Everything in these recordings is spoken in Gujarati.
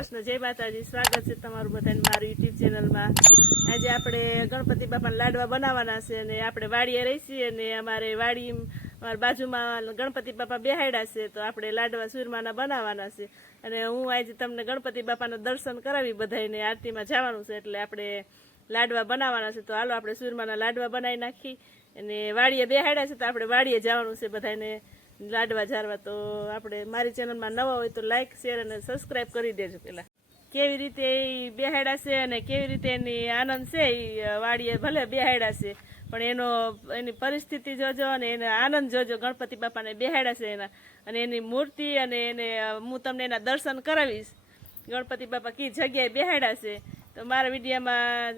કૃષ્ણ જય માતાજી, સ્વાગત છે તમારું બધાને મારું યુટ્યુબ ચેનલમાં આજે આપણે ગણપતિ બાપાના લાડવા બનાવવાના છે અને આપણે વાડીએ રહી અને અમારે વાડી અમારા બાજુમાં ગણપતિ બાપા બેહાડ્યા છે, તો આપણે લાડવા સુરમાના બનાવવાના છે. અને હું આજે તમને ગણપતિ બાપાના દર્શન કરાવી બધાને આરતીમાં જવાનું છે એટલે આપણે લાડવા બનાવવાના છે. તો હાલો આપણે સુરમાના લાડવા બનાવી નાખી અને વાડીએ બેહાડ્યા છે તો આપણે વાડીએ જવાનું છે બધાને લાડવા જારવા તો આપણે મારી ચેનલમાં નવા હોય તો લાઇક શેર અને સબસ્ક્રાઇબ કરી દેજો પેલા. કેવી રીતે એ બેહાડા છે અને કેવી રીતે એની આનંદ છે એ વાડીએ ભલે બેહાડા છે, પણ એનો, એની પરિસ્થિતિ જોજો અને એને આનંદ જોજો. ગણપતિ બાપાને બેહાડા છે એના. અને એની મૂર્તિ અને એને હું તમને એના દર્શન કરાવીશ. ગણપતિ બાપા કઈ જગ્યાએ બેહાડા છે. તો મારા વિડીયોમાં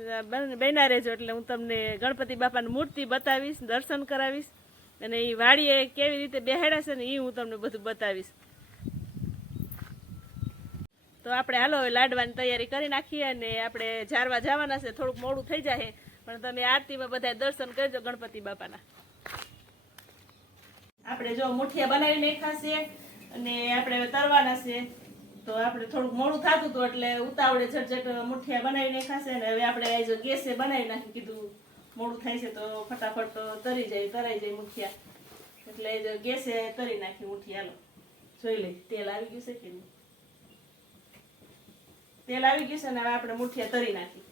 બન્યા રહેજો એટલે હું તમને ગણપતિ બાપાની મૂર્તિ બતાવીશ, દર્શન કરાવીશ. અને એ વાડીએ કેવી રીતે બેહાડ્યા છે ને એ હું તમને બધું બતાવીશ. તો આપણે હાલો લાડવાની તૈયારી કરી નાખીએ અને આપણે જારવા જવાના છે, થોડુંક મોડું થઈ જાય પણ તમે આરતીમાં બધા દર્શન કરજો ગણપતિ બાપાના. આપણે જો મુઠિયા બનાવી નાખ્યા અને આપણે તરવાના છે. તો આપણે થોડુંક મોડું થતું હતું એટલે ઉતાવળે ઝટઝટ મુઠિયા બનાવી નાખ્યા છે અને હવે આપણે ગેસે બનાવી નાખી કીધું. મોડું થાય છે તો ફટાફટ તરી જાય, તરાઈ જાય મુઠિયા. એટલે ગેસે તરી નાખી મુઠિયા, હાલો. જોઈ લઈ તેલ આવી ગયું છે કે તેલ આવી ગયું છે ને હવે આપણે મુઠિયા તરી નાખી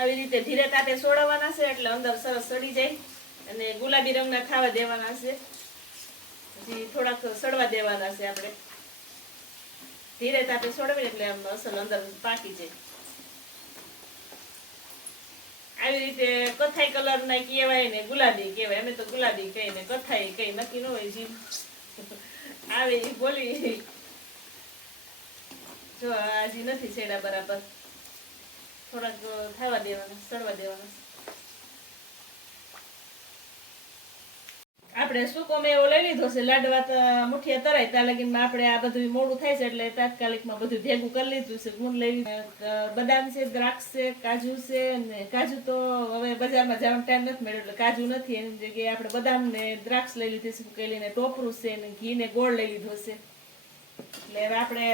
આવી રીતે ધીરે તાતે સોડવાના છે એટલે અંદર સરસ સડી જાય અને ગુલાબી રંગના ખાવા દેવાના છે. પછી થોડાક સડવા દેવાના છે આપણે. ધીરે તાતે સોડવી એટલે આમ અસલ અંદર પાકી જાય. આવી રીતે કથાઈ કલર ના કહેવાય ને ગુલાબી કહેવાય. અમે તો ગુલાબી કહીએ ને કથાઈ કઈ નક્કી ન હોય જીવ આવે બોલી. જો આજી નથી છેડા બરાબર. થોડાક થવા દેવાના સડવા દેવાના. આપણે સૂકો મેવો લઈ લીધો છે, લાડવા મુઠિયા તરાય, ત્યાં લગીનમાં આપણે આ બધું મોડું થાય છે, એટલે તાત્કાલિકમાં બધું ભેગું કરી લીધું છે, ગુણ લઈ બદામ છે, દ્રાક્ષ છે, કાજુ છે અને કાજુ તો હવે બજારમાં જવાનો ટાઈમ નથી મળ્યો, એટલે કાજુ નથી. એની જગ્યાએ આપણે બદામ ને દ્રાક્ષ લઈ લીધી છે સુકેલી ને ટોપરું છે, ને ઘી ને ગોળ લઈ લીધો છે. એટલે હવે આપણે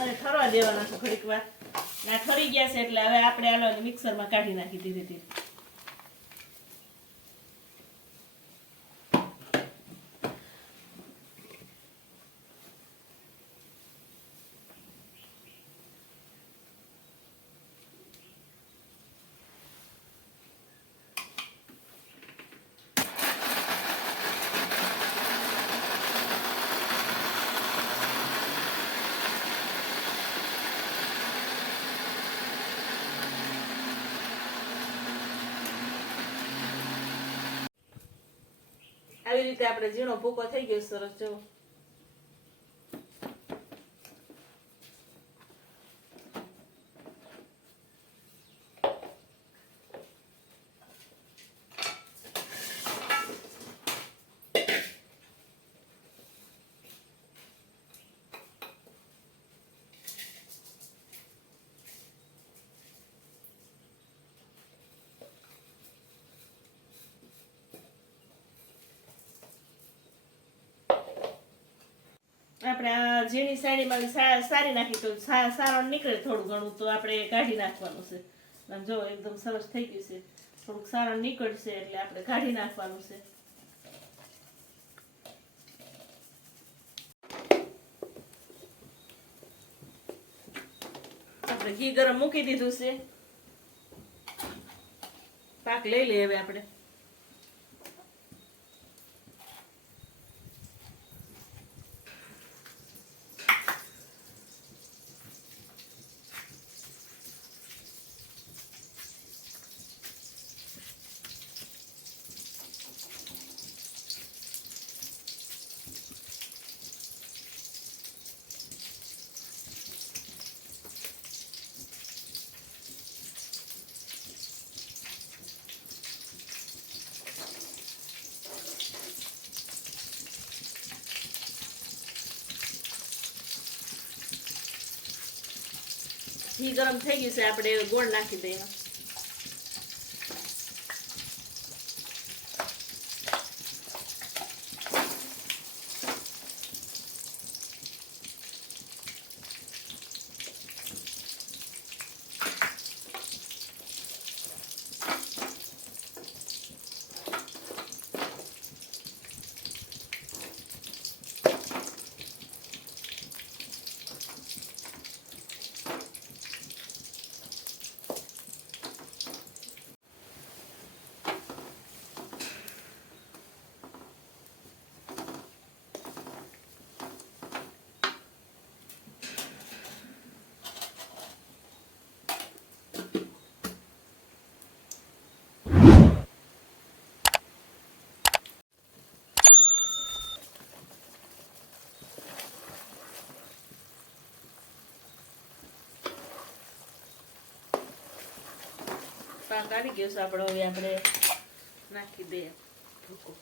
અને ઠરવા દેવાના છે ઘડીક વાર. ના, ઠરી ગયા છે એટલે હવે આપણે આલો મિક્સરમાં કાઢી નાખી ધીરે ધીરે. આવી રીતે આપણે ઝીણો ભૂકો થઈ ગયો સરસ જો. આપણે આ ઝીણી સાડીમાં સારી નાખી તો સારો નીકળે થોડું ઘણું તો આપણે કાઢી નાખવાનું છે. આમ જો, એકદમ સરસ થઈ ગયું છે. થોડુંક સારણ નીકળશે એટલે આપણે કાઢી નાખવાનું છે. આપણે ઘી ગરમ મૂકી દીધું છે. પાક લઈ લઈએ હવે આપણે. ઘી ગરમ થઈ ગયું છે આપણે ગોળ નાખી દઈએ પાક આવી ગયો છે. આપણો હવે આપણે નાખી દઈએ ભૂકો.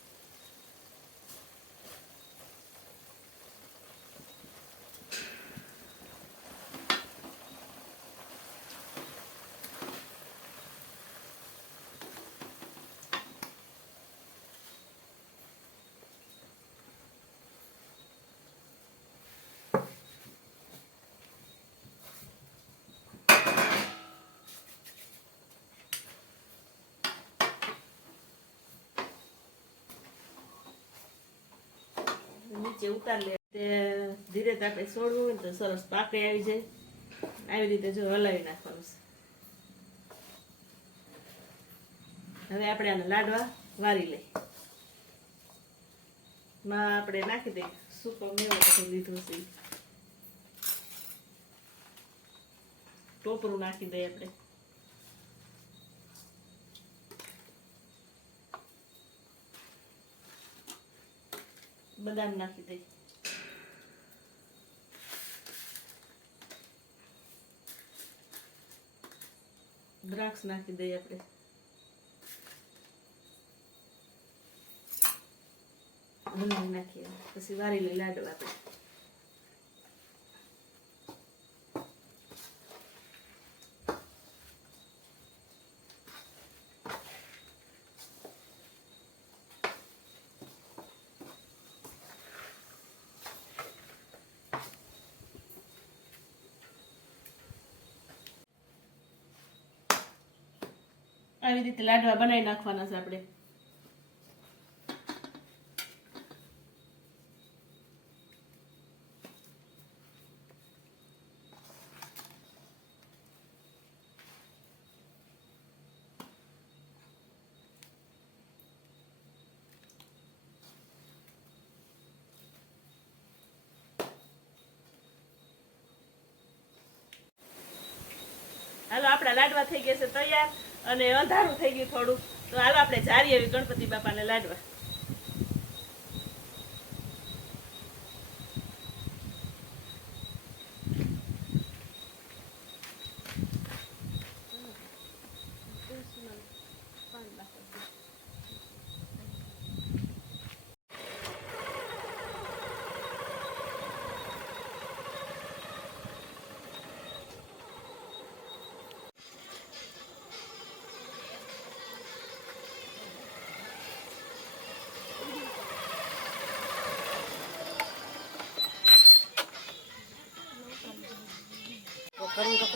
નીચે ઉતારી ધીરે તાપે છોડવું હોય તો સરસ પાકે આવી જાય. આવી રીતે જો હલાવી નાખવાનું છે. હવે આપણે આને લાડવા વારી લઈ માં આપણે નાખી દઈએ સૂકો મેળો પછી લીધો છે. ટોપરું નાખી દઈએ આપણે. બદામ નાખી દઈ દ્રાક્ષ નાખી દઈએ આપણે. હલાવી નાખીએ. પછી વારી લઈ લાડવા આપણે. આવી રીતે લાડવા બનાવી નાખવાના છે આપણે. હાલો આપણા લાડવા થઈ ગયા છે તૈયાર. અને અંધારું થઈ ગયું થોડું. તો હાલો આપણે જારી એવી ગણપતિ બાપાને લાડવા. તો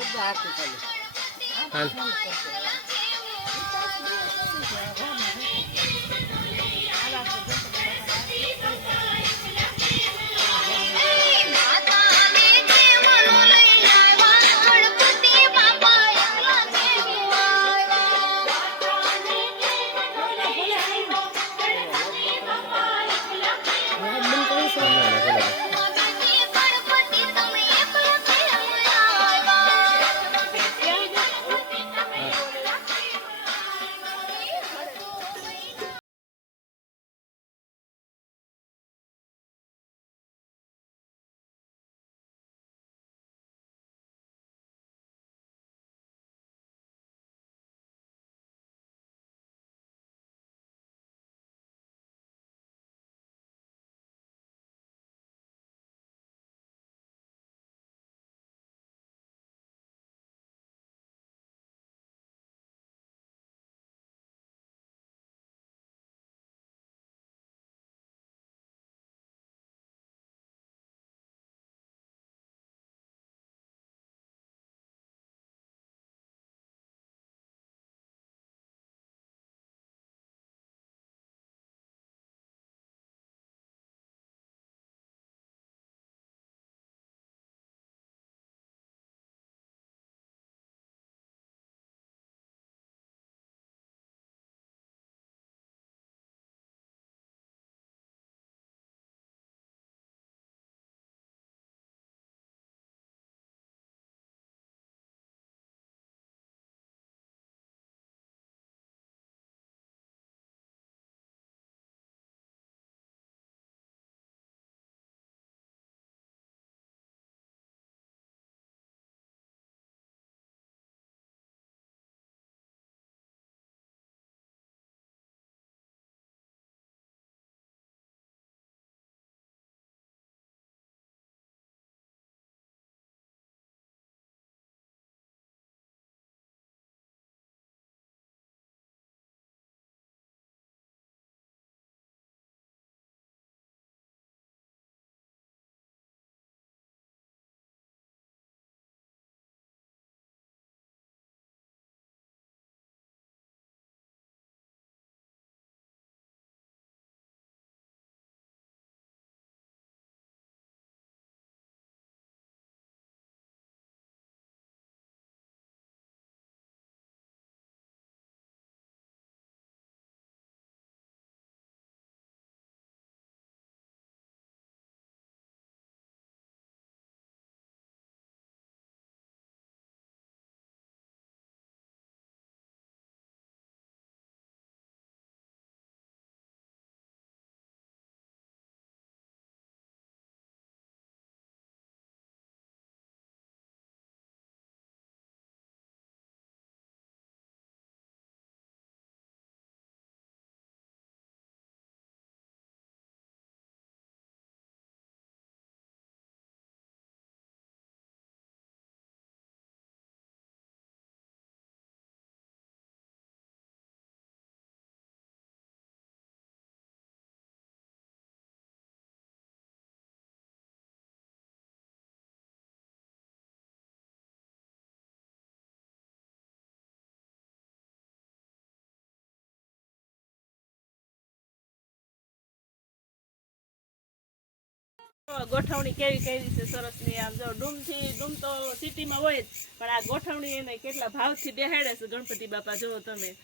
ગોઠવણી કેવી કેવી છે સરસની આમ જો ડૂમથી, ડૂમ તો સિટીમાં હોય જ, પણ આ ગોઠવણી એને કેટલા ભાવથી બેહાડે છે ગણપતિ બાપા, જુઓ તમે.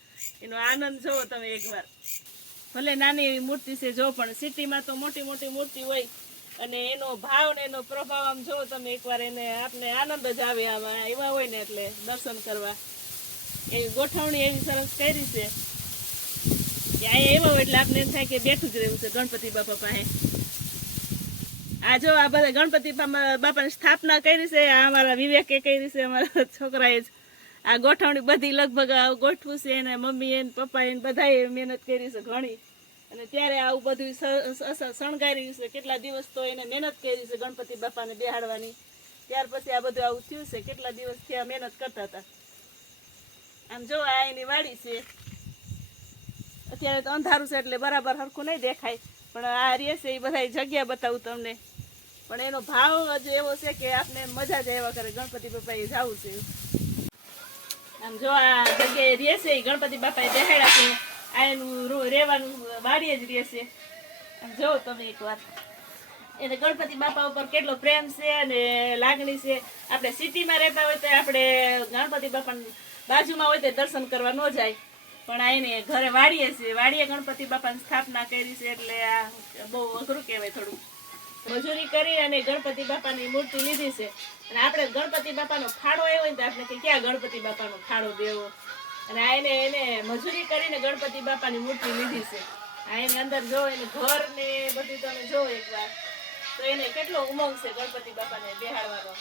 એનો આનંદ જુઓ તમે એકવાર. ભલે નાની એવી મૂર્તિ છે જો, પણ સિટીમાં તો મોટી મોટી મૂર્તિ હોય અને એનો ભાવ ને એનો પ્રભાવ આમ જોવો તમે એકવાર, એને આપને આનંદ જ આવે આમાં એવા હોય ને એટલે દર્શન કરવા. એવી ગોઠવણી એવી સરસ કરી છે. કે એવા હોય એટલે આપને એમ થાય કે બેઠું જ રહેવું છે ગણપતિ બાપા પાસે. આ જો આ બધા ગણપતિ બાપા- બાપાની સ્થાપના કરી છે, આ અમારા વિવેકે કરી છે, અમારા છોકરાએ જ. આ ગોઠવણી બધી લગભગ ગોઠવું છે એને મમ્મી એને પપ્પા એને બધાએ મહેનત કરી છે ઘણી. અને ત્યારે આવું બધું શણગાર્યું છે. કેટલા દિવસ તો એને મહેનત કરી છે ગણપતિ બાપાને બેહાડવાની. ત્યાર પછી આ બધું આવું થયું છે. કેટલા દિવસથી આ મહેનત કરતા હતા. આમ જો આ એની વાડી છે. અત્યારે તો અંધારું છે એટલે બરાબર હરખું નહીં દેખાય. પણ આ રે છે, એ બધા જગ્યા બતાવું તમને. પણ એનો ભાવ જ એવો છે કે આપને મજા જ આવ્યા કરે. ગણપતિ બાપા એ જવું છે. આમ જો આ જગ્યાએ રહેશે ગણપતિ બાપા બેહાડ્યા છે. આ એનું રેવાનું વાડીએ જ રહેશે આમ જો તમે એકવાર એને ગણપતિ બાપા ઉપર કેટલો પ્રેમ છે અને લાગણી છે. આપણે સિટીમાં રહેતા હોય તો આપણે ગણપતિ બાપા બાજુમાં હોય તો દર્શન કરવા ન જાય. પણ આ એને ઘરે વાડીએ છે. વાડીએ ગણપતિ બાપાની સ્થાપના કરી છે એટલે આ બહુ અઘરું કહેવાય થોડું મજૂરી કરી અને ગણપતિ બાપાની મૂર્તિ લીધી છે. અને આપણે ગણપતિ બાપાનો ફાળો આવ્યો ને તો આપણે કે ક્યાં ગણપતિ બાપાનો ફાળો દેવો? અને આ એને એને મજૂરી કરીને ગણપતિ બાપાની મૂર્તિ લીધી છે. આ એની અંદર જો એને ઘર ને બધું તમે જો એકવાર તો એને કેટલો ઉમંગ છે ગણપતિ બાપાને બેહાડવાનો.